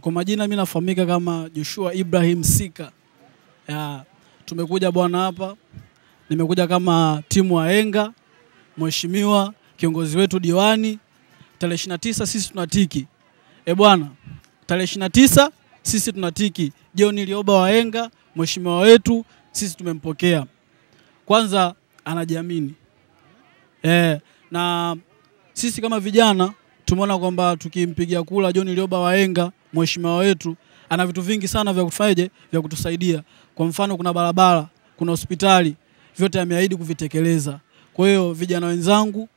Kwa majina mimi nafahamika kama Joshua Ibrahim Sika. Tumekuja bwana hapa. Nimekuja kama timu wa Enga, mheshimiwa kiongozi wetu diwani. Tarehe 29 sisi tunatiki. Bwana, tarehe 29 sisi tunatiki. John Lioba wa Enga, mheshimiwa wetu, sisi tumempokea. Kwanza anajiamini. Na sisi kama vijana tumeona kwamba tukimpigia kula John Lioba wa Enga, mheshimiwa wetu, ana vitu vingi sana vya kufanyaje, vya kutusaidia. Kwa mfano kuna barabara, kuna hospitali, vyote ameahidi kuvitekeleza. Kwa hiyo vijana wenzangu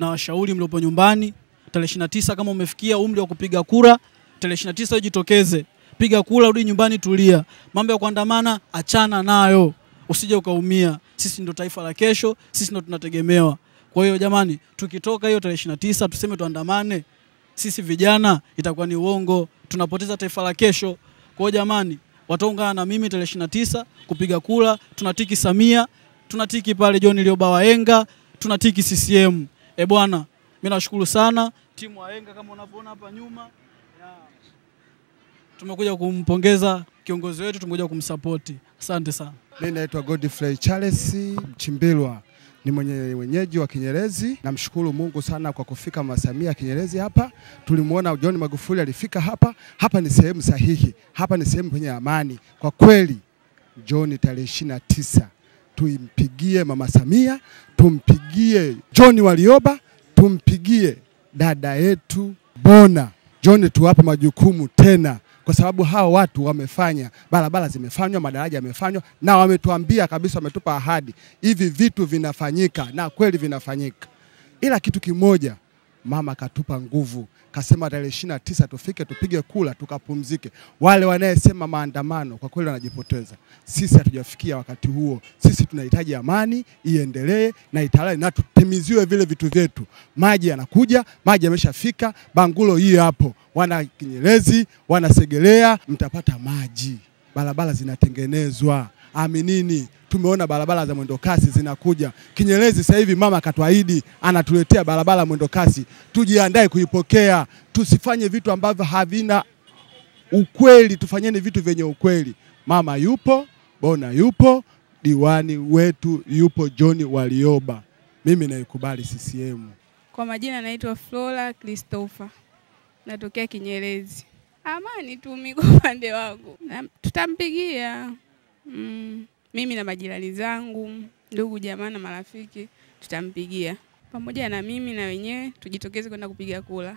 na washauri mliopo nyumbani, tarehe 29 kama umefikia umri wa kupiga kura, tarehe 29 ujitokeze. Piga kura, rudi nyumbani, tulia. Mambo ya kuandamana achana nayo. Usije ukaumia. Sisi ndio taifa la kesho, sisi ndio tunategemewa. Kwa hiyo jamani, tukitoka hiyo tarehe 29 tuseme tuandamane, sisi vijana itakuwa ni uongo, tunapoteza taifa la kesho. Kwa hiyo jamani, wataungana na mimi tarehe 29 kupiga kura, tunatiki Samia, tunatiki pale John Lioba wa Enga, tunatiki CCM. Bwana, mimi nashukuru sana timu wa Enga kama unavyoona hapa nyuma. Tumekuja kumpongeza kiongozi wetu, tumekuja kumsupport. Asante sana. Mimi naitwa Godfrey Charles Mchimbilwa. Ni mwenyeji wa Kinyerezi. Namshukuru Mungu sana kwa kufika Mama Samia Kinyerezi hapa. Tulimuona John Magufuli alifika hapa. Hapa ni sehemu sahihi. Hapa ni sehemu penye amani. Kwa kweli John tarehe 29 tuimpigie Mama Samia, tumpigie John Lioba, tumpigie dada yetu Bona. John tuwape majukumu tena. Kwa sababu hao watu wamefanya, barabara zimefanywa, madaraja yamefanywa, na wametuambia kabisa, wametupa ahadi hivi vitu vinafanyika, na kweli vinafanyika. Ila kitu kimoja, mama katupa nguvu, kasema tarehe 29 tufike, tupige kula, tukapumzike. Wale wanayesema maandamano kwa kweli wanajipoteza. Sisi hatujafikia wakati huo. Sisi tunahitaji amani iendelee na italale na tutimiziwe vile vitu vyetu. Maji yanakuja, maji yameshafika, Bangulo hii hapo. Wana Kinyerezi, wana Segelea, mtapata maji. Barabara zinatengenezwa. Aminini, tumeona barabara za mwendo kasi zinakuja. Kinyerezi sasa hivi mama katuahidi anatuletea barabara mwendo kasi. Tujiandae kuipokea. Tusifanye vitu ambavyo havina ukweli, tufanyeni vitu vyenye ukweli. Mama yupo, Bona yupo, diwani wetu yupo John Lioba. Mimi naikubali CCM. Kwa majina naitwa Flora Christopher. Natokea Kinyerezi. Amani tu mimi kwa upande wangu. Tutampigia. Mimi na majirani zangu, ndugu jamaa na marafiki tutampigia. Pamoja na mimi na wenyewe tujitokeze kwenda kupiga kura.